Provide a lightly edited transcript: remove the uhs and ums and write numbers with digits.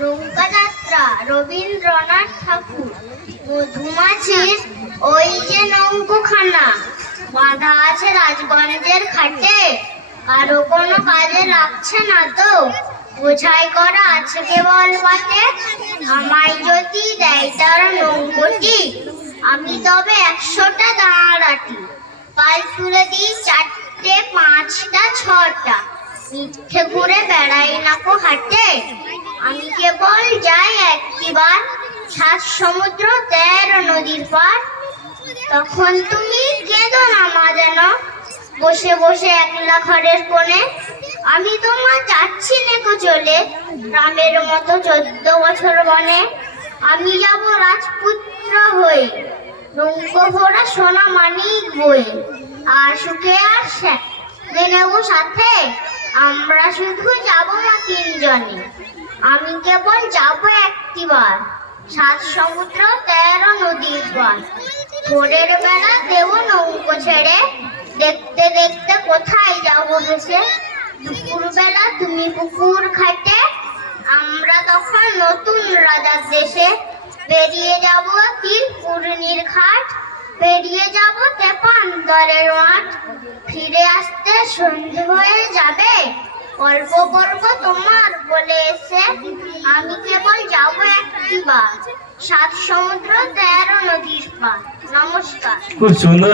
নৌকা যাত্রা রবীন্দ্রনাথ ঠাকুর। মধুমাছির ওই যে নৌকোখানা বাঁধা আছে রাজগঞ্জের ঘাটে, কারো কোনো কাজে লাগছে না তো, বোঝাই করা আছে কেবল পাটে। আমায় যদি দেয় তার নৌকোটি, আমি তবে 100টা দাঁড়াটি, পাল তুলে দিই 4টে 5টা 6টা, মিথ্যে ঘুরে বেড়াই নাকো হাটে। আমি কেবল যাই একটিবার 7 সমুদ্র 13 নদীর পার। তখন তুমি কেঁদো না মা যেন, বসে বসে একলা ঘরের কোণে। আমি তোমার যাচ্ছি নেকো চলে, রামের মতো 14 বছর বনে। আমি যাব রাজপুত্র হয়ে, নৌকো ভরা সোনা মানিক বয়ে। আর সুখে আর নেব সাথে, আমরা শুধু যাব না 3 জনে। আমি কেবল যাব একটিবার 7 সমুদ্র 13 নদীর পার। ভোরের বেলা দেব নৌকো ছেড়ে, দেখতে দেখতে কোথায় যাব ভেসে। দুপুর বেলা তুমি পুকুর ঘাটে, আমরা তখন নতুন রাজার দেশে। বেরিয়ে যাব তীরপূর্ণির ঘাট, পেরিয়ে যাব তেপান্তরের মাঠ। ফিরে আসতে সন্ধে হয়ে যাবে, গল্প করবো তোমার বলে এসে। আমি কেবল যাব একটিবার 7 সমুদ্র 13 নদীর পার। নমস্কার। খুব সুন্দর।